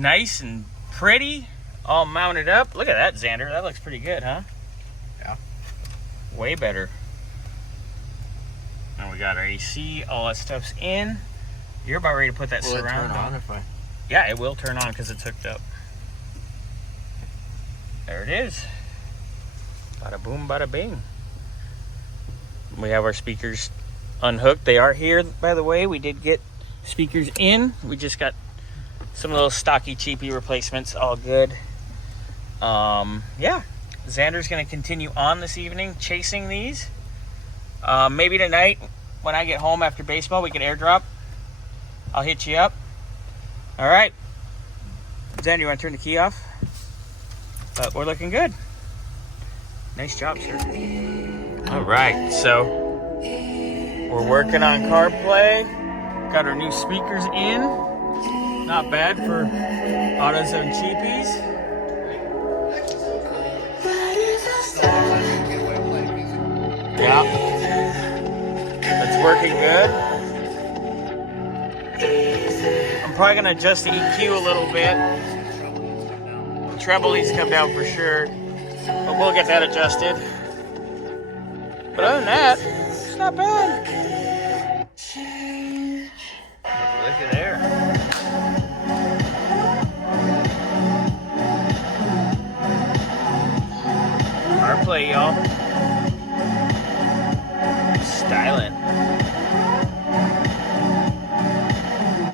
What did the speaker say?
nice and pretty, all mounted up. Look at that, Xander. That looks pretty good, huh? Yeah. Way better. And we got our AC, all that stuff's in. You're about ready to put that Will surround it turn on if I... Yeah, it will turn on because it's hooked up. There it is. Bada boom, bada bing. We have our speakers unhooked. They are here, by the way. We did get speakers in. We just got some of those stocky, cheapy replacements. All good. Yeah. Xander's going to continue on this evening chasing these. Maybe tonight when I get home after baseball, we can airdrop. I'll hit you up. All right. Xander, you want to turn the key off? But we're looking good. Nice job, sir. All right, so we're working on CarPlay. Got our new speakers in. Not bad for AutoZone cheapies. Yeah, that's working good. I'm probably gonna adjust the EQ a little bit. The treble needs to come down for sure, but we'll get that adjusted. But other than that, it's not bad. Look at there. CarPlay, y'all.